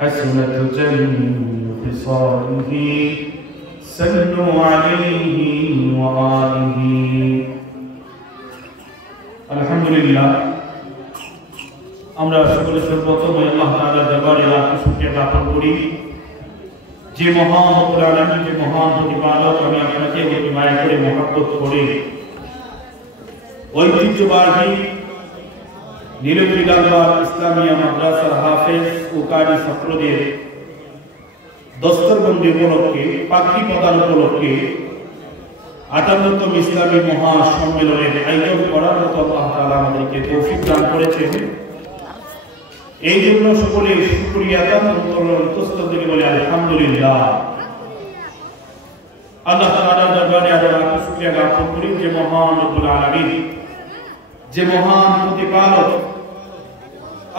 حسنة جميع خصاله صلوا عليه وآله الحمد لله আমরা সকলে সর্বপ্রথম আল্লাহ তাআলার দরবারে লাখ শুকরিয়া জ্ঞাপন করি যে মহান রব্বুল আলামিন যে মহান প্রতিপালক আমি আপনাকে অতি মায়া করে মহব্বত করে ঐতিহ্যবাহী নীলগিরি লালবাগ ইসলামিয়া মাদ্রাসার হাফেজ ও কারি ছাত্রদের দস্তরবন্দি উপলক্ষে পাখি প্রদান উপলক্ষে 58তম ইসলামী মহাসম্মেলনের আয়োজন করার মতো আল্লাহ তাআলা আমাদেরকে তৌফিক দান করেছেন। এই জন্য সকলে শুকরিয়া অন্তঃস্থল থেকে বলে আলহামদুলিল্লাহ। আল্লাহ তাআলার দরবারে আমরা শুকরিয়া জ্ঞাপন করি যে মহান রব্বুল আলামিন যে মহান প্রতিপালক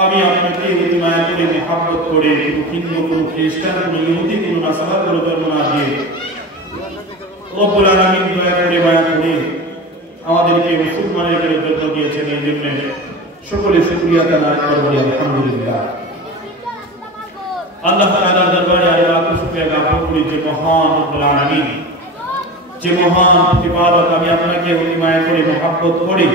আমি আপনাকে অতি মায়া করে মহব্বত করে হিন্দু কোন খ্রিস্টান কোন ইহুদি কোন নাসারা কোন ধর্ম না দিয়ে রব্বুল আলামিন দয়া করে মায়া করে আমাদেরকে মুসলমানের জন্য দিয়েছেন। এই জন্য সকলে শুকরিয়া আদায় করব আলহামদুলিল্লাহ। আল্লাহ তাআলার দরবারে আমরা শুকরিয়া জ্ঞাপন করি যে মহান রব্বুল আলামিন যে মহান প্রতিপালক আমি আপনাকে অতি মায়া করে মহব্বত করে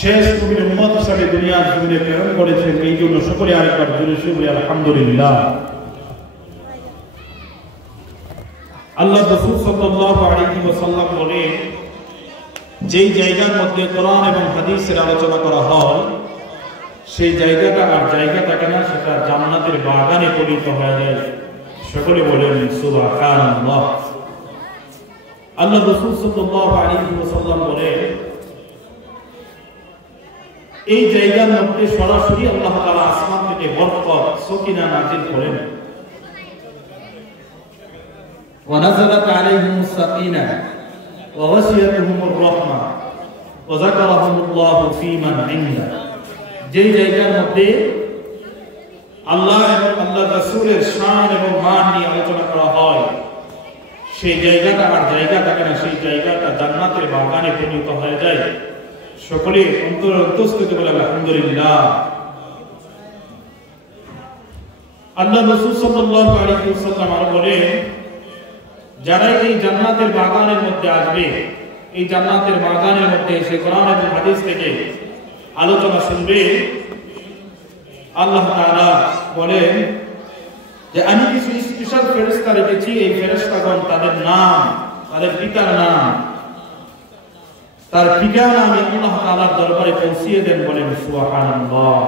শেষ নবীর উম্মত হিসেবে দুনিয়ার জমিনে প্রেরণ করেছেন। এই জন্য সকলে আরেকবার জোরে শুকরিয়া আলহামদুলিল্লাহ। আল্লাহ রাসূল সাল্লাল্লাহু আলাইহি ওয়াসাল্লাম বলেন যেই জায়গার মধ্যে কোরআন এবং হাদিসের আলোচনা করা হয় সেই জায়গাটা আর জায়গা থাকে না, সেটা জান্নাতের বাগানে পরিণত হয়ে যায়। সকলে বলেন সুবহানাল্লাহ। আল্লাহ রাসূল সাল্লাল্লাহু আলাইহি ওয়াসাল্লাম বলেন এই জায়গার মধ্যে সরাসরি আল্লাহ তাআলা আসমান থেকে বরকত সকিনা নাযিল করেন। ওয়া নাযালাত আলাইহিমুস সাকিনা ওয়া ওয়াসিয়াতুহুমুর রাহমা ওয়া যাকারাহুমুল্লাহু ফীমান ইনদা। যেই জায়গার মধ্যে আল্লাহ এবং আল্লাহর রাসূলের শান এবং মান নিয়ে আলোচনা করা হয় সেই জায়গাটা আর জায়গা থাকে না, সেই জায়গাটা জান্নাতের বাগানে পরিণত হয়ে যায়। সকলে অন্তঃস্থিত বলে আলহামদুলিল্লাহ। আল্লাহ রাসূল সাল্লাল্লাহু আলাইহি ওয়াসাল্লাম আর বলেন যারা এই জান্নাতের বাগানের মধ্যে আসবে, এই জান্নাতের বাগানের মধ্যে এসে কোরআন এবং হাদিস থেকে আলোচনা শুনবে, আল্লাহ তাআলা বলেন যে আমি কিছু স্পেশাল ফেরেশতা রেখেছি। এই ফেরেশতাগণ তাদের নাম, তাদের পিতার নাম, তার ঠিকানা আমি আল্লাহ তাআলার দরবারে পৌঁছিয়ে দেন। বলেন সুবহানাল্লাহ।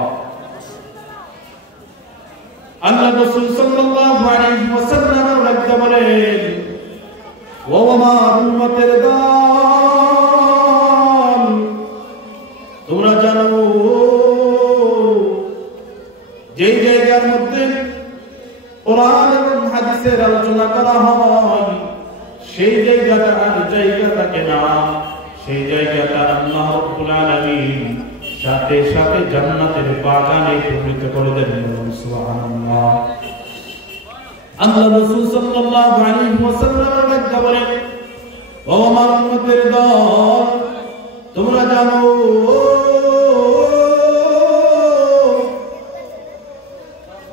আল্লাহ রাসূল সাল্লাল্লাহু আলাইহি ওয়াসাল্লাম রাজা বলেন ও আমার উম্মতের দল, তোমরা জানো যেই জায়গার মধ্যে কোরআন এবং হাদিসের আলোচনা করা হয় সেই জায়গাটা আর জায়গা থাকে না, সেই জায়গাটা আল্লাহ রাব্বুল আলামিন সাথে সাথে জান্নাতের বাগানে পরিণত করে দেন। সুবহানাল্লাহ। আল্লাহ রাসূল সাল্লাল্লাহু আলাইহি ওয়াসাল্লাম বলেন ও আমার উম্মতের দল, তোমরা জানো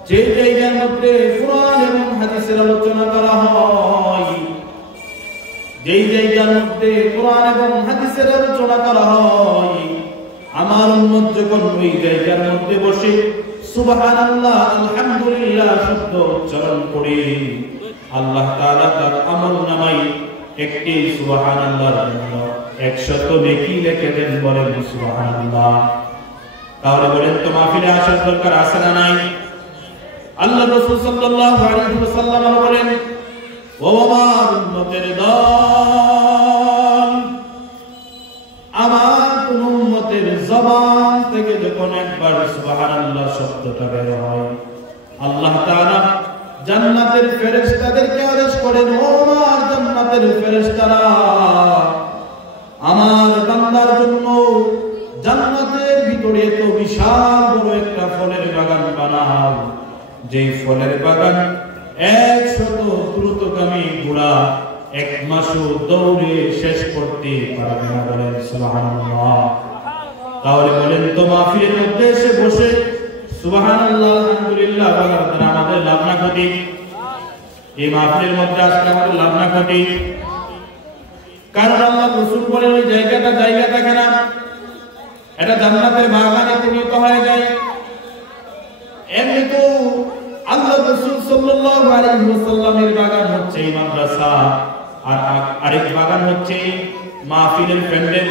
যে জায়গার মধ্যে কোরআন এবং হাদিসের আলোচনা করা হয়, যেই জায়গার মধ্যে কোরআন এবং হাদিসের আলোচনা করা হয়, আমার উম্মত যখন ওই জায়গার মধ্যে বসে সুবহানাল্লাহ আলহামদুলিল্লাহ শব্দ উচ্চারণ করে আল্লাহ তাআলা তার আমলনামায় একটি সুবহানাল্লাহর জন্য 100 নেকি লিখে দেন। বলেন সুবহানাল্লাহ। তাহলে বলেন তো মাহফিলে আসার দরকার আছে না নাই? আল্লাহ রাসূল সাল্লাল্লাহু আলাইহি ওয়াসাল্লাম বলেন ও আমার উম্মতের দল, আমার কোন উম্মতের জবান থেকে যখন একবার সুবহানাল্লাহ শব্দটা বের হয় আল্লাহ তাআলা জান্নাতের ফেরেশতাদেরকে আদেশ করেন ও আমার জান্নাতের ফেরেশতারা আমার বান্দার জন্য জান্নাতের ভিতরে তো বিশাল বড় একটা ফলের বাগান বানাও, যেই ফলের বাগান 100 দ্রুতগামী ঘোড়া 1 মাসও দৌড়ে শেষ করতে পারবে না। বলেন সুবহানাল্লাহ। তাহলে বলেন তো মাহফিলের মধ্যে এসে বসে সুবহানাল্লাহ আলহামদুলিল্লাহ বলার দ্বারা আমাদের লাভ না ক্ষতি, এই মাহফিলের মধ্যে আসলে আমাদের লাভ না ক্ষতি। কারণ আল্লাহ রাসূল বলেন ওই জায়গাটা জায়গা থাকে না, এটা জান্নাতের বাগানে পরিণত হয়ে যায়। এমনি তো আল্লাহ রাসূল সাল্লাল্লাহু আলাইহি ওয়াসাল্লামের বাগান হচ্ছে এই মাদ্রাসা, আর আরেক বাগান হচ্ছে মাহফিলের প্যান্ডেল।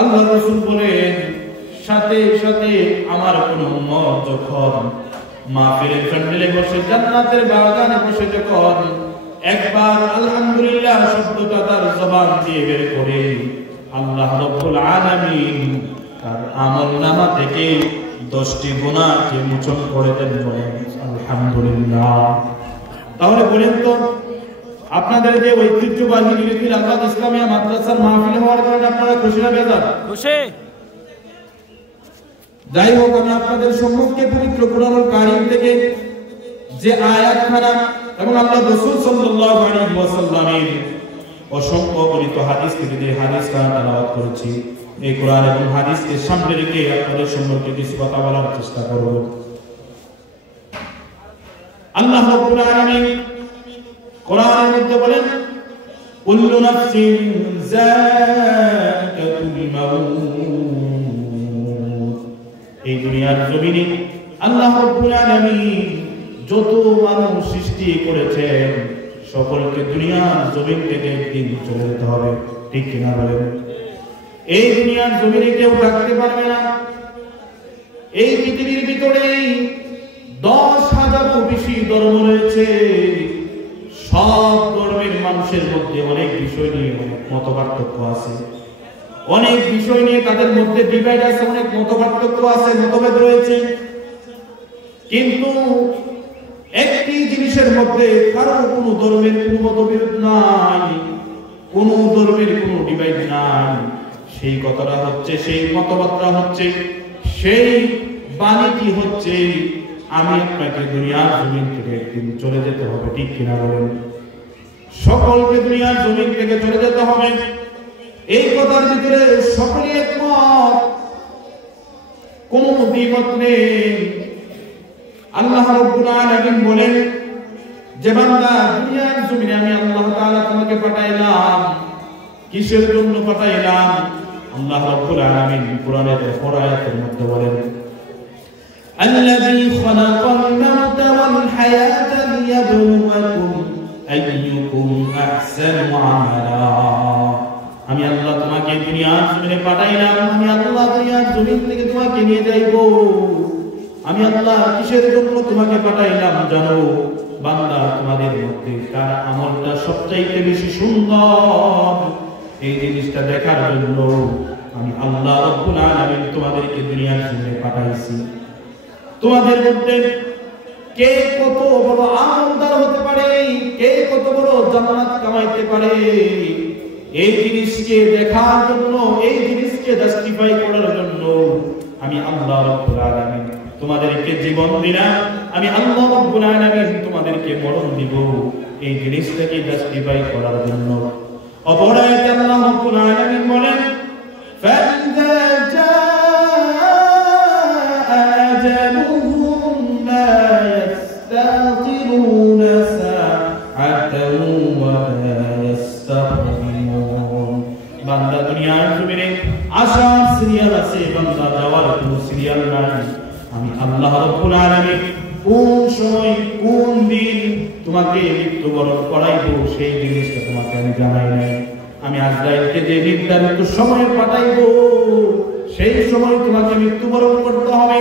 আল্লাহ রাসূল বলেন সাথে সাথে আমার কোন উম্মত যখন মাহফিলের প্যান্ডেলে বসে জান্নাতের বাগানে বসে যখন একবার আলহামদুলিল্লাহ শব্দটা তার জবান দিয়ে বের করে, আল্লাহ রাব্বুল আলামিন তার আমলনামা থেকে 10টি গুনাহকে মোচন করে দেন। বলেন আলহামদুলিল্লাহ। তাহলে বলেন তো আপনাদের যে ঐতিহ্যবাহী নিরিবিল আজাদ ইসলামিয়া মাদ্রাসার মাহফিল হওয়ার কারণে আপনারা খুশি না বেজার? খুশি। যাই হোক, আমি আপনাদের সম্মুখে পবিত্র কোরআনুল কারীম থেকে যে আয়াতখানা এবং আল্লাহ রাসূল সাল্লাল্লাহু আলাইহি ওয়াসাল্লামের অসংখ্য বর্ণিত হাদিস থেকে যে হাদিসটা তেলাওয়াত করেছি, এই কোরআন এবং হাদিসকে সামনে রেখে আপনাদের সম্পর্কে কিছু কথা বলার চেষ্টা করব। আল্লাহ রাব্বুল আলামিন কোরআনের মধ্যে বলেন কুল্লু নাফসিন যায়িকাতুল মাউত। এই দুনিয়ার জমিনে আল্লাহ রাব্বুল আলামিন যত মানুষ সৃষ্টি করেছেন সকলকে দুনিয়ার জমিন থেকে একদিন চলে যেতে হবে, ঠিক কিনা বলেন? এই দুনিয়ার জমিনে কেউ থাকতে পারবে না। এই পৃথিবীর ভিতরে 10,000-এরও বেশি ধর্ম রয়েছে। সব ধর্মের মানুষের মধ্যে অনেক বিষয় নিয়ে মতপার্থক্য আছে, অনেক বিষয় নিয়ে তাদের মধ্যে ডিভাইড আছে, অনেক মতপার্থক্য আছে, মতভেদ রয়েছে। কিন্তু একটি জিনিসের মধ্যে কারো কোনো ধর্মের কোনো মতভেদ নাই, কোনো ধর্মের কোনো ডিভাইড নাই। সেই কথাটা হচ্ছে, সেই মতবাদটা হচ্ছে, সেই বাণীটি হচ্ছে আমি আপনাকে দুনিয়ার জমিন থেকে একদিন চলে যেতে হবে, ঠিক কিনা বলেন? সকলকে দুনিয়ার জমিন থেকে চলে যেতে হবে, এই কথার ভিতরে সকলে একমত, কোনো দ্বিমত নেই। আল্লাহ রাব্বুল আলামিন বলেন যে বান্দা দুনিয়ার জমিনে আমি আল্লাহ তাআলা তোমাকে পাঠাইলাম, কিসের জন্য পাঠাইলাম? আল্লাহ রাব্বুল আলামিন কোরআনের অপর আয়াতের মধ্যে বলেন আল্লাযী খালাকাল মাউতা ওয়াল হায়াতা লিয়াবলুয়াকুম আইয়ুকুম আহসানু আমালা। আমি আল্লাহ তোমাকে দুনিয়ার জমিনে পাঠাইলাম, আমি আল্লাহ দুনিয়ার জমিন থেকে তোমাকে নিয়ে যাইব। আমি আল্লাহ কিসের জন্য তোমাকে পাঠাইলাম জানো? বান্দা তোমাদের মধ্যে কার আমলটা সবচাইতে বেশি সুন্দর এই জিনিসটা দেখার জন্য আমি আল্লাহ রাব্বুল আলামিন তোমাদেরকে দুনিয়ার জমিনে পাঠাইছি। তোমাদের মধ্যে কে কত বড় আমলদার হতে পারে, কে কত বড় জান্নাত কামাইতে পারে, এই জিনিসকে দেখার জন্য, এই জিনিসকে জাস্টিফাই করার জন্য আমি আল্লাহ রাব্বুল আলামিন তোমাদেরকে জীবন দিলাম, আমি আল্লাহ রাব্বুল আলামিন তোমাদেরকে মরণ দিব, এই জিনিসটাকে জাস্টিফাই করার জন্য। অপর আয়াতে আল্লাহ রাব্বুল আলামিন বলেন ফাইযা জাআ আজালুহুম লা ইস্তাখিরুনা সাআতান ওয়া লা ইস্তাকদিমুন। বান্দা দুনিয়ার জমিনে আসার সিরিয়াল আছে, বান্দা যাওয়ার কোনো সিরিয়াল নাই। আমি আল্লাহ রাব্বুল আলামিন কোন সময় কোন দিন তোমাকে মৃত্যুবরণ করাইবো সেই জিনিসটা তোমাকে আমি জানাই নাই। আমি আজরাইলকে যে নির্ধারিত সময়ে পাঠাইবো সেই সময় তোমাকে মৃত্যুবরণ করতে হবে।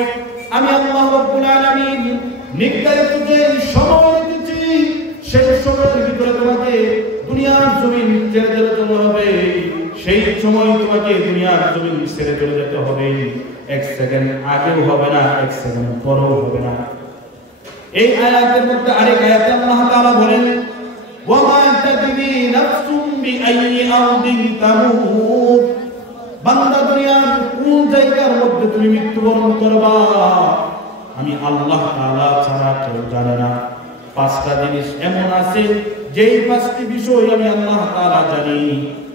আমি আল্লাহ রাব্বুল আলামিন নির্ধারিত যে সময় দিয়েছি সেই সময়ের ভিতরে তোমাকে দুনিয়ার জমিন ছেড়ে যেতে হবে, সেই সময় তোমাকে দুনিয়ার জমিন ছেড়ে চলে যেতে হবে। এক সেকেন্ড আগেও হবে না, এক সেকেন্ড পরেও হবে না। এই আয়াতের মধ্যে আরেক আয়াতে আল্লাহ তাআলা বলেন ওয়া মা তাদরি নাফসুম বিআইয়ি আরদিন তামুত। বান্দা দুনিয়ার কোন জায়গার মধ্যে তুমি মৃত্যুবরণ করবা আমি আল্লাহ তাআলা ছাড়া কেউ জানে না। 5টা জিনিস এমন আছে যেই 5টি বিষয় আমি আল্লাহ তাআলা জানি,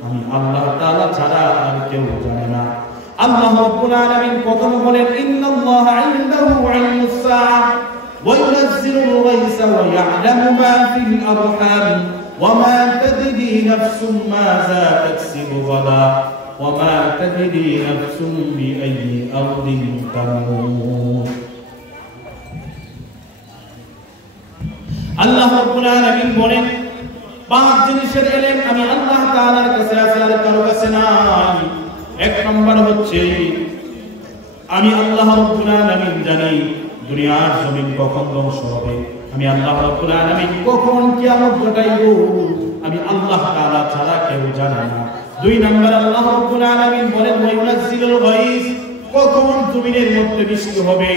আমি আল্লাহ তাআলা ছাড়া আর কেউ জানে না। আল্লাহ রাব্বুল আলামিন প্রথমে বলেন ইন্নাল্লাহা ইনদাহু ইলমুস ينزل الغيث ويعلم ما في الأرحام وما تدري نفس ماذا تكسب غدا وما تدري نفس بأي أرض تموت আল্লাহ রাব্বুল আলামিন বলেন পাঁচ জিনিসের ইলম আমি আল্লাহ তাআলার কাছে আছে আর কারো কাছে নাই। এক নম্বর হচ্ছে আমি আল্লাহ রাব্বুল আলামিন জানি দুনিয়ার জমিন কখন ধ্বংস হবে, আমি আল্লাহ রাব্বুল আলামিন কখন কিয়ামত ঘটাইব আমি আল্লাহ তাআলা ছাড়া কেউ জানে না। দুই নম্বর আল্লাহ রাব্বুল আলামিন বলেন ওয়াইনাজিলুল গায়স কখন জমিনের মধ্যে বৃষ্টি হবে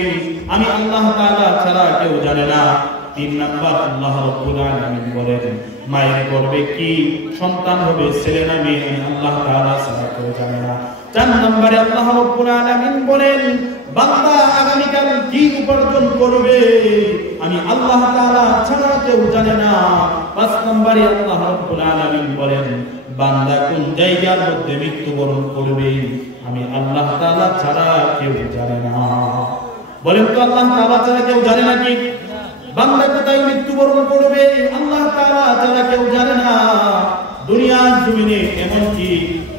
আমি আল্লাহ তাআলা ছাড়া কেউ জানে না। তিন নম্বর আল্লাহ রাব্বুল আলামিন বলেন মায়ের গর্ভে কি সন্তান হবে ছেলে না মেয়ে আমি আল্লাহ তাআলা ছাড়া কেউ জানে না। চার নম্বরে আল্লাহ রাব্বুল আলামিন বলেন বান্দা আগামীকাল কি উপার্জন করবে আমি আল্লাহ তাআলা ছাড়া কেউ জানে না। পাঁচ নম্বরে আল্লাহ রাব্বুল আলামিন বলেন বান্দা কোন জায়গার মধ্যে মৃত্যুবরণ করবে আমি আল্লাহ তাআলা ছাড়া কেউ জানে না। বলেন তো আল্লাহ তাআলা ছাড়া কেউ জানে নাকি? বান্দা কোথায় মৃত্যুবরণ করবে আল্লাহ তাআলা ছাড়া কেউ জানে না। দুনিয়ার জমিনে এমন কি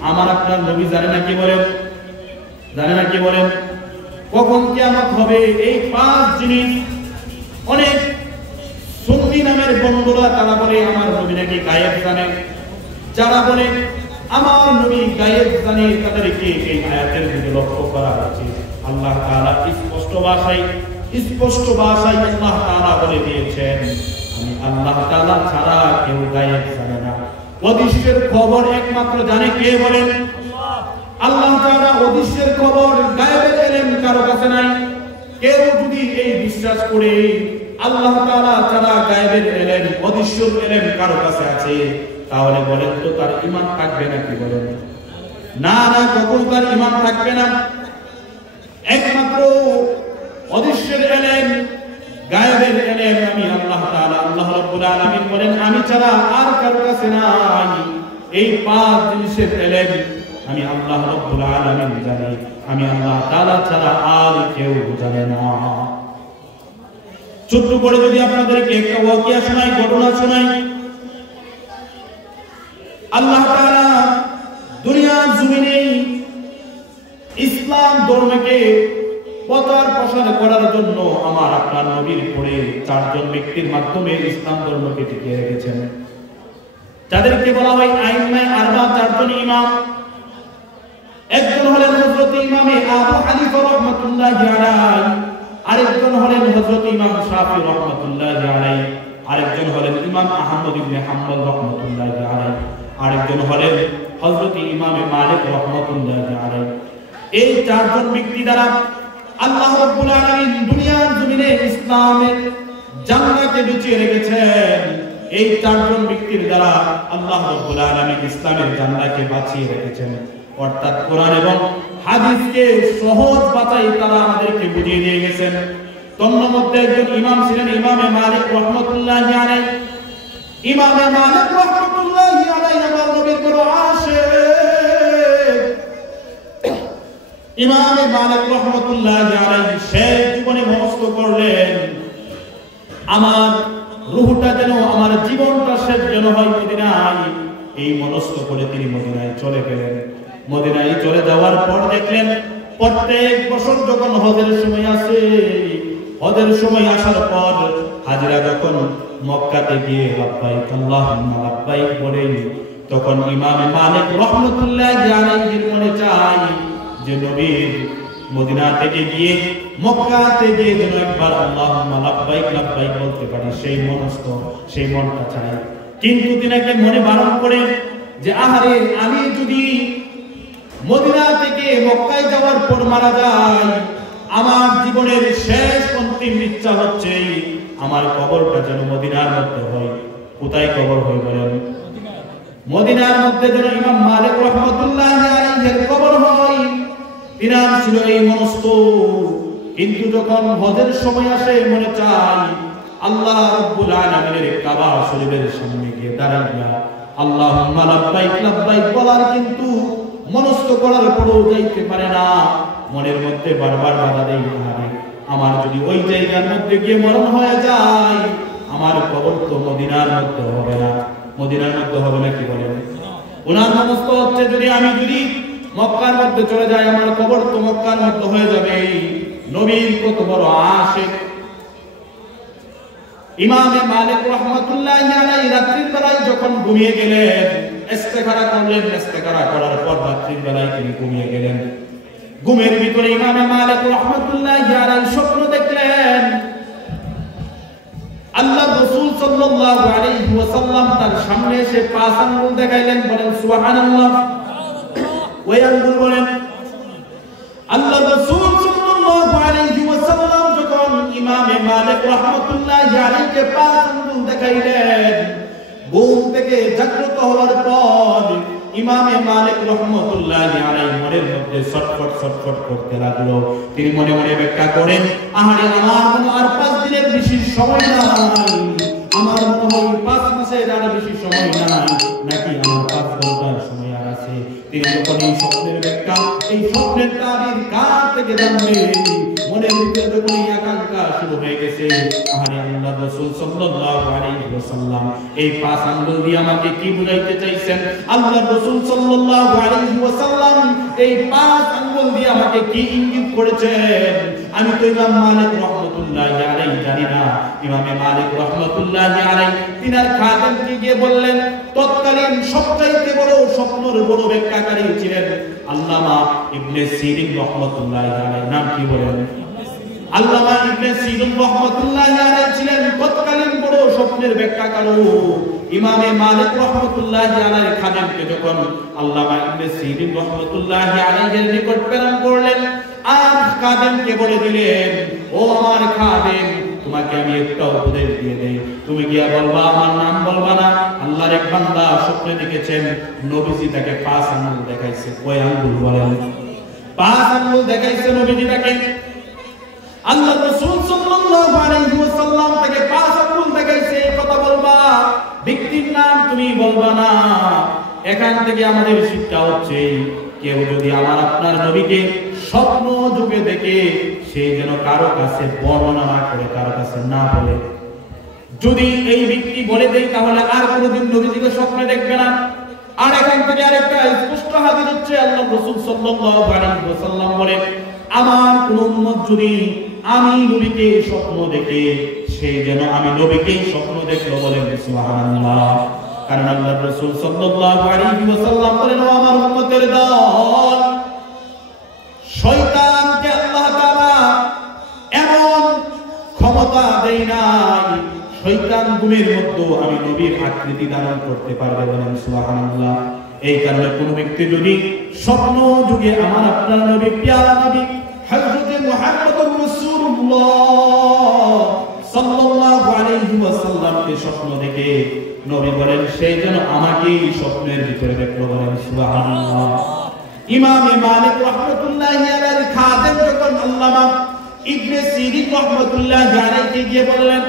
আমার আপনার নবী জানে নাকি? বলেন জানে নাকি? বলেন কখন কিয়ামত হবে এই পাঁচ জিনিস অনেক সুন্নি নামের বন্ধুরা তারা বলে আমার নবী নাকি গায়েব জানে। যারা বলে আমার নবী গায়েব জানে তাদেরকে এই আয়াতের মধ্যে লক্ষ্য করা হয়েছে আল্লাহ তাআলা স্পষ্ট ভাষায় আল্লাহ তাআলা বলে দিয়েছেন আমি আল্লাহ তাআলা ছাড়া কেউ গায়েব জানে না। অদৃশ্যের খবর একমাত্র জানে কে? বলেন আল্লাহ তাআলা। অদৃশ্যের খবর গায়েবের ইলম কারো কাছে নাই। কেউ যদি এই বিশ্বাস করে আল্লাহ তাআলা ছাড়া গায়েবের ইলম অদৃশ্যের ইলম কারো কাছে আছে তাহলে বলেন তো তার ঈমান থাকবে নাকি? বলেন না না, কখন তার ঈমান থাকবে না। একমাত্র অদৃশ্যের ইলম গায়েবের ইলম আমি আল্লাহ তাআলা আল্লাহ রাব্বুল আলামিন বলেন আমি ছাড়া আর কারো কাছে নাই। এই পাঁচ জিনিসের ইলম আমি আল্লাহ রাব্বুল আলামিন জানি, আমি আল্লাহ তাআলা ছাড়া আর কেউ জানে না। ছোট্ট করে যদি আপনাদেরকে একটা ওয়াকিয়া শোনাই, ঘটনা শোনাই, আল্লাহ তাআলা দুনিয়ার জমিনে ইসলাম ধর্মকে প্রচার প্রসার করার জন্য আমার আপনার নবীর পরে চারজন ব্যক্তির মাধ্যমে ইসলাম ধর্মকে টিকিয়ে রেখেছেন। যাদেরকে বলা হয় আইম্মায়ে আরবা, চারজন ইমাম। একজন হলেন হযরত ইমামে আবু হানিফা রাহমাতুল্লাহি আলাইহি, আরেকজন হলেন হযরত ইমাম শাফি রাহমাতুল্লাহি আলাইহি, আরেকজন হলেন ইমাম আহমদ ইবনে হাম্বল রাহমাতুল্লাহি আলাইহি, আরেকজন হলেন হযরত ইমামে মালিক রাহমাতুল্লাহি আলাইহি। এই চারজন ব্যক্তি দ্বারা আল্লাহ রাব্বুল আলামিন দুনিয়ার জমিনে ইসলামের জান্নাতকে বিছিয়ে রেখেছেন। এই চারজন ব্যক্তির দ্বারা আল্লাহ রাব্বুল আলামিন ইসলামের জান্নাতকে বাঁচিয়ে রেখেছেন। অর্থাৎ কোরআন এবং হাদিসকে সহজ ভাষায় তারা আমাদেরকে বুঝিয়ে দিয়ে গেছেন। তন্মধ্যে একজন ইমাম ছিলেন ইমামে মালিক রাহমাতুল্লাহি আলাইহি। ইমামে মালিক রাহমাতুল্লাহি আলাইহি আমার নবীর বড় আশিক। ইমামে মালিক রাহমাতুল্লাহি আলাইহি শেষ জীবনে মনস্থ করলেন আমার রূহটা যেন, আমার জীবনটা শেষ যেন হয় মদিনায়। এই মনস্থ করে তিনি মদিনায় চলে গেলেন। মদিনায় চলে যাওয়ার পর দেখলেন প্রত্যেক বছর যখন হজের সময় আসে, হজের সময় আসার পর হাজিরা যখন মক্কাতে গিয়ে লাব্বাইক আল্লাহুম্মা লাব্বাইক বলে, তখন ইমাম মালিক রাহমাতুল্লাহি আলাইহি মনে চায় যে নবীর মদিনা থেকে গিয়ে মক্কাতে গিয়ে যেন একবার আল্লাহুম্মা লাব্বাইক লাব্বাইক বলতে পারি, সেই মনটা চায়। কিন্তু তিনাকে মনে বারণ করে যে আহারে আমি যদি মদিনা থেকে মক্কায় যাওয়ার পর মারা যাই, আমার জীবনের শেষ অন্তিম ইচ্ছা হচ্ছে আমার কবরটা যেন মদিনার মধ্যে হয়। কোথায় কবর হয় বলেন? মদিনার মধ্যে যেন ইমাম মালিক রাহমাতুল্লাহি আলাইহির কবর হয়। তিনার ছিল এই মনস্থ। কিন্তু যখন হজের সময় আসে মনে চায় আল্লাহ রাব্বুল আলামিনের কাবা শরীফের সামনে গিয়ে দাঁড়াইয়া আল্লাহুম্মা লাব্বাইক লাব্বাইক বলার কিন্তু মনস্থ করার পরেও যাইতে পারে না। মনের মধ্যে বারবার বাধা দেয়, আমার যদি ওই জায়গার মধ্যে গিয়ে মরণ হয়ে যায়, আমার কবর তো মদিনার মধ্যে হবে না। মদিনার মধ্যে হবে না, কি বলেন? ওনার সমস্ত হচ্ছে যদি মক্কার মধ্যে চলে যায়, আমার কবর তো মক্কার মধ্যে হয়ে যাবে। নবীর কত বড় আশিক ইমামে মালিক রাহমাতুল্লাহি আলাইহি রাত্রির বেলায় যখন ঘুমিয়ে গেলেন, ইস্তেখারা করলেন। ইস্তেখারা করার পর রাত্রির বেলায় তিনি ঘুমিয়ে গেলেন। ঘুমের ভিতরে ইমামে মালিক রাহমাতুল্লাহি আলাইহি স্বপ্ন দেখলেন। আল্লাহ রাসূল সাল্লাল্লাহু আলাইহি ওয়াসাল্লাম তার সামনে এসে 5 আঙ্গুল দেখাইলেন। বলেন সুবহানাল্লাহ। ওই আঙ্গুল বলেন আল্লাহ রাসূল সাল্লাল্লাহু আলাইহি ওয়াসাল্লাম যখন ইমামে মালিক রাহমাতুল্লাহি আলাইহিকে 5 আঙ্গুল দেখাইলেন, ঘুম থেকে জাগ্রত হওয়ার পর ইমামে মালিক রাহমাতুল্লাহি আলাইহি মনের মধ্যে ছটফট করতে লাগলো। তিনি মনে মনে ব্যাখ্যা করেন, আহারে আমার মনে আর 5 দিনের বেশি সময় নাই, আমার মনে হয় 5 মাসের আর বেশি সময় নাই, নাকি আমার 5 ঘন্টার সময় আর আছে। তিনি যখন এই স্বপ্নের ব্যাখ্যা, এই স্বপ্নের তাবির কার থেকে জানবেন, মনের ভিতরে যখন আকাঙ্ক্ষা শুরু হয়ে গেছে, আহারে আল্লাহ রাসূল সাল্লাল্লাহু আলাইহি ওয়াসাল্লাম এই 5 আঙ্গুল দিয়ে আমাকে কি বুঝাইতে চাইছেন? আল্লাহ রাসূল সাল্লাল্লাহু আলাইহি ওয়াসাল্লাম এই 5 আঙ্গুল দিয়ে আমাকে কি ইঙ্গিত করেছেন? আমি তো ইমাম মালিক রাহমাতুল্লাহি আলাইহি জানি না। ইমামে মালিক রাহমাতুল্লাহি আলাইহি তিনার খাদেমকে গিয়ে বললেন, তৎকালীন সবচাইতে বড় স্বপ্নের বড় ব্যাখ্যাকারী ছিলেন আল্লামা ইবনে সিরিন রাহমাতুল্লাহি আলাইহি। নাম কি বলেন? আল্লামা ইবনে সিরিন রাহমাতুল্লাহি আলাইহি ছিলেন তৎকালীন বড় স্বপ্নের ব্যাখ্যাকারী। ইমামে মালিক রাহমাতুল্লাহি আলাইহি খাদেমকে যখন আল্লামা ইবনে সিরিন রাহমাতুল্লাহি আলাইহির নিকট প্রেরণ করলেন, আর খাদেমকে বলে দিলেন, ও আমার খাদেম, তোমাকে আমি একটা উপদেশ দিয়ে দেই, তুমি গিয়া বলবা, আমার নাম বলবা না। আল্লাহর এক বান্দা স্বপ্নে দেখেছেন নবীজি তাকে 5 আঙ্গুল দেখাইছে। ওই আঙ্গুল বলেন 5 আঙ্গুল দেখাইছে নবীজি তাকে। আল্লাহ রাসূল সাল্লাল্লাহু আলাইহি ওয়াসাল্লাম তাকে 5 আঙ্গুল দেখাইছে। কথা বলবা, ব্যক্তির নাম তুমি বলবা না। এখান থেকে আমাদের শিক্ষা হচ্ছে, কেউ যদি আমার আপনার নবীকে স্বপ্ন যুগে দেখে, সে যেন কারো কাছে বর্ণনা না করে, কারো কাছে না বলে। যদি এই ব্যক্তি বলে দেয়, তাহলে আর কোনোদিন নবীজিকে স্বপ্নে দেখবে না। আর এখান থেকে আরেকটা স্পষ্ট হাদিস হচ্ছে, আল্লাহ রাসূল সাল্লাল্লাহু আলাইহি ওয়াসাল্লাম বলেন, আমার কোন উম্মত যদি আমি নবীকে স্বপ্ন দেখে, সে যেন আমি নবীকেই স্বপ্ন দেখলো। বলেন সুবহানাল্লাহ। কারণ আল্লাহ রাসূল সাল্লাল্লাহু আলাইহি ওয়াসাল্লাম বলেন, ও আমার উম্মতের দল, শয়তানকে আল্লাহ তাআলা এমন ক্ষমতা দেয় নাই, শয়তান ঘুমের মধ্যে আমি নবীর আকৃতি ধারণ করতে পারবে। বলেন সুবহানাল্লাহ। এই কারণে কোন ব্যক্তি যদি স্বপ্ন যুগে আমার আপনার নবী, প্যারা নবী হযরত মুহাম্মদুর রাসূলুল্লাহ সাল্লাল্লাহু আলাইহি ওয়াসাল্লামকে স্বপ্ন দেখে, নবী বলেন সেই যেন আমাকেই স্বপ্নের ভিতরে দেখলো। বলেন সুবহানাল্লাহ। ইমামে মালিক রাহমাতুল্লাহি আলাইহি খাদেম যখন আল্লামা ইবনে সিরিন রাহমাতুল্লাহি আলাইহি গিয়ে বললেন,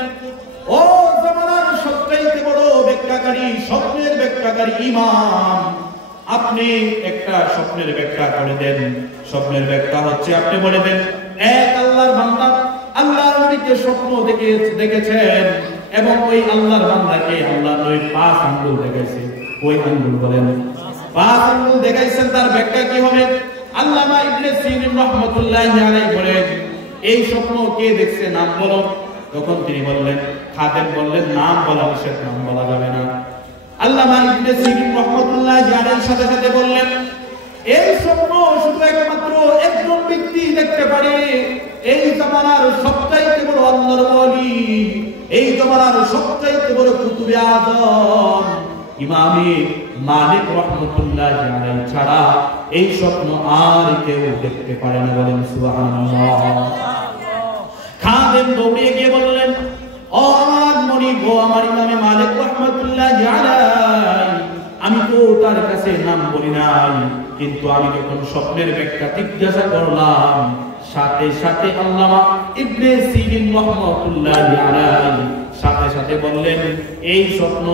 ও জামানার সবচাইতে বড় ব্যাখ্যাকারী, স্বপ্নের ব্যাখ্যাকারী ইমাম, আপনি একটা স্বপ্নের ব্যাখ্যা করে দেন। স্বপ্নের ব্যাখ্যা হচ্ছে, আপনি বলে দেন, এক আল্লাহর বান্দা আল্লাহর নবীকে স্বপ্ন দেখেছেন, এবং ওই আল্লাহর বান্দাকে আল্লাহর নবী 5 আঙ্গুল দেখাইছে। ওই আঙ্গুল বলেন 5 আঙ্গুল দেখাইছেন। তার ব্যাখ্যা কি হবে? আল্লামা ইবনে সিরিন রাহমাতুল্লাহি আলাইহি বলেন, এই স্বপ্ন কে দেখছে, নাম বলো। তখন তিনি বললেন, খাদেম বললেন, নাম বলা নিষেধ, নাম বলা যাবে না। আল্লামা ইবনে সিরিন রাহমাতুল্লাহি আলাইহির সাথে সাথে বললেন, এই স্বপ্ন শুধু একমাত্র একজন ব্যক্তি দেখতে পারে, এই জামানার সবচাইতে বড় আল্লাহর ওলি, এই জামানার সবচাইতে বড় কুতুবে আযম ইমামে মালিক রাহমাতুল্লাহি আলাইহি ছাড়া এই স্বপ্ন আর কেউ দেখতে পারে না। বলেন সুবহানাল্লাহ। খাদেম দৌড়ে গিয়ে বললেন, ও আমার মনিব, ও আমার ইমামে মালিক রাহমাতুল্লাহি আলাইহি, আমি তো তার কাছে নাম বলি নাই, কিন্তু আমি যখন স্বপ্নের ব্যাখ্যা জিজ্ঞাসা করলাম, সাথে সাথে আল্লামা ইবনে সিরিন রাহমাতুল্লাহি আলাইহি সাথে সাথে বললেন, এই স্বপ্ন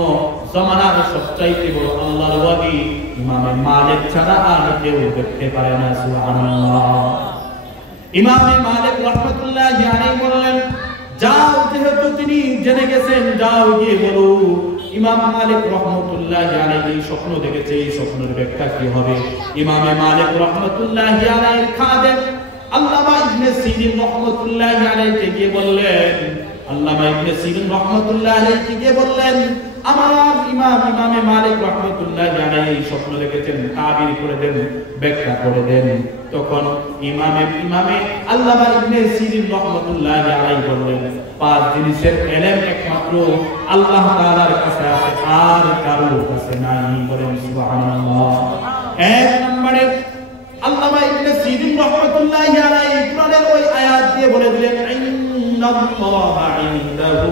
জামানার সবচাইতে বড় আল্লাহর ওলি ইমামে মালিক ছাড়া আর কেউ দেখতে পারে না। সুবহানাল্লাহ। ইমামে মালিক রাহমাতুল্লাহি আলাইহি বললেন, যাও, যেহেতু তিনি জেনে গেছেন, যাও গিয়ে বলো ইমাম মালিক রাহমাতুল্লাহি আলাইহি স্বপ্ন দেখেছে, এই স্বপ্নের ব্যাখ্যা কি হবে। ইমামে মালিক রাহমাতুল্লাহি আলাইহির খাদেম আল্লামা ইবনে সিরিন রাহমাতুল্লাহি আলাইহি গিয়ে বললেন, আল্লামা ইবনে সিরিন রাহমাতুল্লাহি আলাইহি গিয়ে বললেন, আমার ইমামে মালিক রাহমাতুল্লাহি আলাইহি স্বপ্ন দেখেছেন, তাবির করে দেন, ব্যাখ্যা করে দেন। তখন ইমামে আল্লামা ইবনে সিরিন রাহমাতুল্লাহি আলাইহি বললেন, পাঁচ জিনিসের ইলম একমাত্র আল্লাহ তাআলার কাছে আছে, আর কারো কাছে নাই। বলেন সুবহানাল্লাহ। এক নম্বরে আল্লামা ইবনে সিরিন রাহমাতুল্লাহি আলাইহি কোরআনের ওই আয়াত দিয়ে বলে দিলেন, ইন্নাল্লাহা ইনদাহু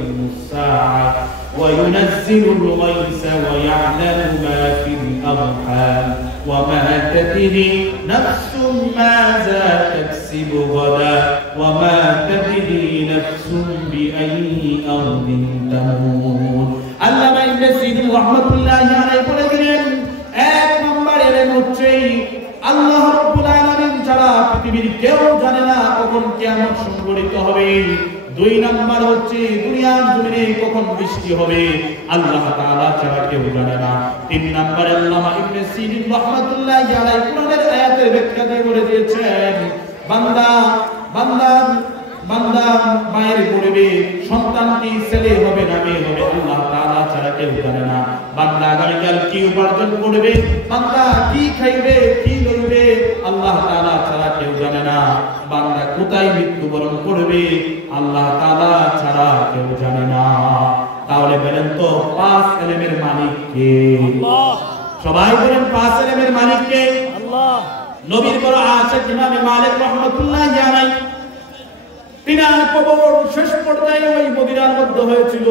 ইলমুস সাআহ ওয়া ইউনাজ্জিলুল গায়সা ওয়া ইয়া'লামু মা ফিল আরহাম ওয়া মা তাদরি নাফসুম মাযা তাকসিবু গাদা ওয়া মা তাদরি নাফসুম বিআইয়ি আরদিন তামুত। আল্লামা ইবনে সিরিন রাহমাতুল্লাহি আলাইহি বলে দিলেন, এক নম্বরে ইলম হচ্ছে আল্লাহ রাব্বুল আলামিন ছাড়া পৃথিবীর কেউ জানে না কখন কিয়ামত সংঘটিত হবে। দুই নাম্বার হচ্ছে দুনিয়ার জমিনে কখন বৃষ্টি হবে, আল্লাহ তাআলা ছাড়া কেউ জানে না। তিন নম্বরে আল্লামা ইবনে সিরিন রাহমাতুল্লাহি আলাইহি কোরআনের আয়াতের ব্যাখ্যা দিয়ে বলে দিয়েছেন, বান্দা মায়ের গর্ভে সন্তানটি ছেলে হবে না মেয়ে হবে, আল্লাহ তাআলা ছাড়া কেউ জানে না। বান্দা আগামীকাল কি উপার্জন করবে, বান্দা কি খাইবে, কি লইবে, আল্লাহ তাআলা ছাড়া কেউ জানে না। বান্দা কোথায় মৃত্যুবরণ করবে, আল্লাহ তাআলা ছাড়া কেউ জানে না। তাহলে বলেন তো পাঁচ ইলমের মালিক কে? আল্লাহ। সবাই বলেন পাঁচ ইলমের মালিক কে? আল্লাহ। নবীর বড় আশিক ইমামে মালিক রাহমাতুল্লাহি আলাইহি, তিনার কবর শেষ পর্যায়ে ওই মদিনার মধ্যে হয়েছিল।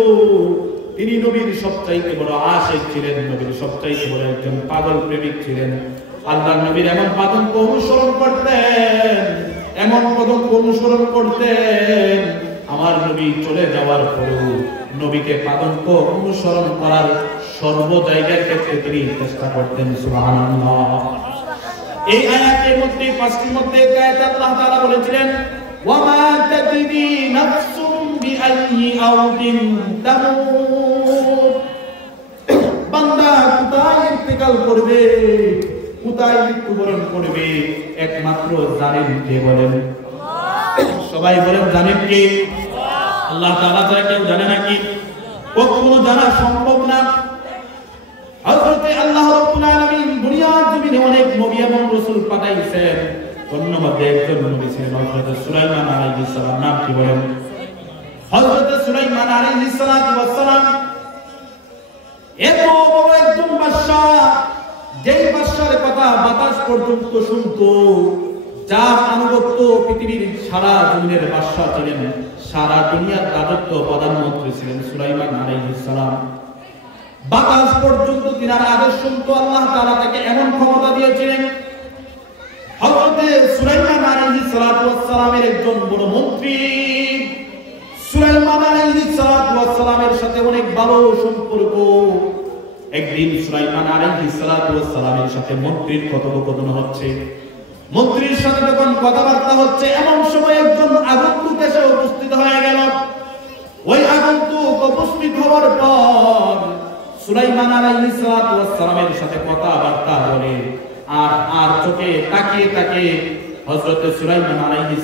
তিনি নবীর সবচাইতে বড় আশিক ছিলেন, নবীর সবচাইতে বড় একজন পাগল প্রেমিক ছিলেন। আল্লাহর নবীর এমন পদঙ্ক অনুসরণ করতেন, আমার নবী চলে যাওয়ার পরেও নবীকে পদঙ্ক অনুসরণ করার সর্ব জায়গার ক্ষেত্রে তিনি চেষ্টা করতেন। সুবহানাল্লাহ। এই আয়াতের মধ্যে পাঁচটির মধ্যে এক আয়াতে আল্লাহ তাআলা বলেছিলেন, ওয়ামা তাদরি নাফসুম বিআইয়ি আরদিন তামুত। বান্দা কোথায় ইন্তেকাল করবে, কোথায় মৃত্যুবরণ করবে, একমাত্র জানেন কে? বলেন সবাই বলেন জানেন কে? আল্লাহ তাআলা ছাড়া কেউ জানে নাকি? কখনো জানা সম্ভব না। হযরতে আল্লাহ রাব্বুল আলামিন দুনিয়ার জমিনে অনেক নবী এবং রাসূল পাঠাইছেন। ধন্যবাদ। একজন নবী ছিলেন হযরত সুলাইমান আলাইহিস সালাম। নাম কি বলেন? হযরত সুলাইমান আলাইহিস সালাম এত বড় একজন বাদশা, যেই বাদশার কথা বাতাস পর্যন্ত শুনতো, যার আনুগত্য পৃথিবীর সারা জমিনের বাদশা ছিলেন, সারা দুনিয়ার রাজত্ব প্রধানমন্ত্রী ছিলেন সুলাইমান আলাইহিস সালাম। বাতাস পর্যন্ত তিনার আদেশ শুনতো। আল্লাহ তাআলা তাকে এমন ক্ষমতা দিয়েছিলেন, হযরত সুলাইমান আলাইহিস সালামের একজন বড় মন্ত্রী, সুলাইমান আলাইহিস সালামের সাথে অনেক ভালো সম্পর্ক। একদিন সুলাইমান আলাইহিস সালামের সাথে মন্ত্রীর কথোপকথন হচ্ছে। মন্ত্রীর সাথে যখন কথাবার্তা হচ্ছে, এমন সময় একজন আগন্তুক এসে উপস্থিত হয়ে গেল। ওই আগন্তুক উপস্থিত হওয়ার পর সুলাইমান আলাইহিস সালামের সাথে কথাবার্তা বলে, আর চোখে তাকিয়ে হযরত সুলাইমান আলাইহিস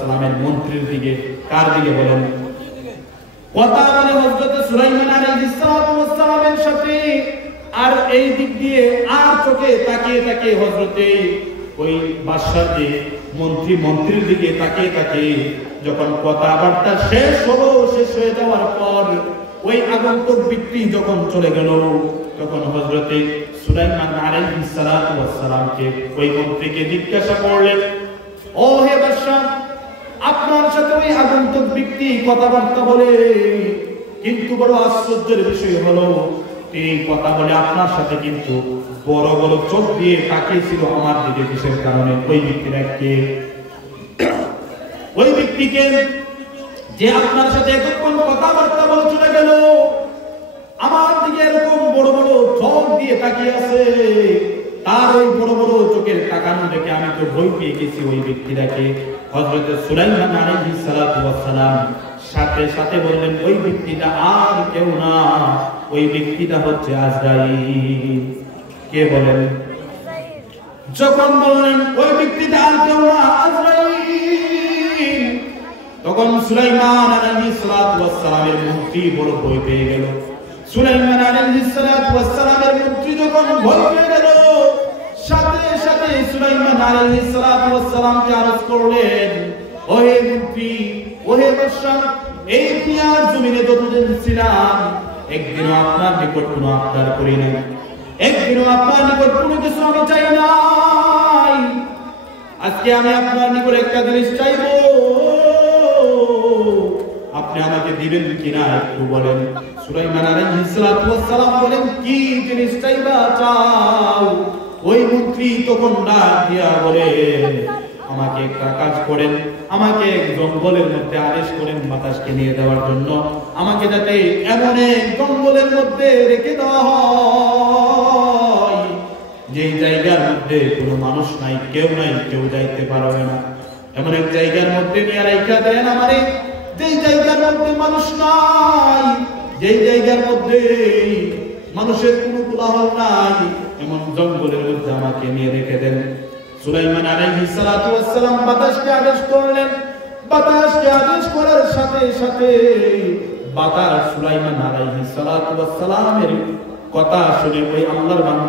সালামের মন্ত্রীর দিকে। কার দিকে বলেন? কথা বলে হযরত সুলাইমান আলাইহিস সালামের সাথে, আর এই দিক দিয়ে আর চোখে তাকিয়ে হযরত ওই বাদশাহকে মন্ত্রীর দিকে তাকিয়ে যখন কথাবার্তা শেষ হয়ে যাওয়ার পর ওই আগন্তুক ব্যক্তি যখন চলে গেল, তখন হযরত সুলাইমান আলাইহিস সালামকে ওই মন্ত্রীকে জিজ্ঞাসা করলেন, ও হে বাদশা, আপনার সাথে ওই আগন্তুক ব্যক্তি কথাবার্তা বলে, কিন্তু বড় আশ্চর্যের বিষয় হলো তিনি কথা বলে আপনার সাথে কিন্তু বড় বড় চোখ দিয়ে তাকিয়েছিল আমার দিকে। কিসের কারণে? ওই ব্যক্তিকে যে আপনার সাথে এতক্ষণ কথাবার্তা বলে চলে গেল, আমার দিকে এরকম বড় বড় চোখ দিয়ে তাকিয়ে আছে, তার ওই বড় বড় চোখের তাকানো দেখে আমি তো ভয় পেয়ে গেছি ওই ব্যক্তিটাকে। হযরত সুলাইমান আলাইহিস সালাতু ওয়াস সালাম সাথে সাথে বললেন ওই ব্যক্তিটা আর কেউ না, ওই ব্যক্তিটা হচ্ছে আজরাইল। কে বলেন? যখন বললেন ওই ব্যক্তিটা আর কেউ না, আজরাইল, তখন সুলাইমান আলাইহিস সালাতু ওয়াস সালামের মন্ত্রী বড় ভয় পেয়ে গেল। সুলাইমান আলাইহিস সালাতু ওয়াস সালামের মন্ত্রী যখন ভয় পেয়ে গেল, সাথে সাথে সুলাইমান আলাইহিস সালাতু ওয়াস সালামকে আরজ করলেন, ওহে মন্ত্রী, ওহে বাদশা, এই দুনিয়ার জমিনে যতদিন ছিলাম একদিনও আপনার নিকট কোনো আবদার করি নাই, একদিনও আপনার নিকট কোনো কিছু আমি চাই নাই। আজকে আমি আপনার নিকট একটা জিনিস চাইবো, আপনি আমাকে দিবেন কিনা একটু বলেন। সুলাইমান আলাইহিস সালাতু ওয়াস সালাম বলেন, কি জিনিস চাইবা চাও? ওই মন্ত্রী তখন ডাক দিয়া বলে, আমাকে একটা কাজ করেন, আমাকে জঙ্গলের মধ্যে আদেশ করেন বাতাসকে নিয়ে দেওয়ার জন্য, আমাকে যাতে এমন এক জঙ্গলের মধ্যে রেখে দেওয়া হয় যেই জায়গার মধ্যে কোনো মানুষ নাই, কেউ নাই, কেউ যাইতে পারবে না, এমন এক জায়গার মধ্যে নিয়ে রাখা দেন আমারে, যেই জায়গার মধ্যে মানুষ নাই, যেই জায়গার মধ্যে মানুষের কোনো কোলাহল নাই, এমন জঙ্গলের মধ্যে আমাকে নিয়ে রেখে দেন। সুলাইমান আলাইহিস সালাতু ওয়াস সালাম বাতাসকে আদেশ করলেন। বাতাসকে আদেশ করার সাথে সাথে বাতাস সুলাইমান আলাইহিস সালাতু ওয়াস সালামের কথা শুনে ওই আল্লাহর বান্দা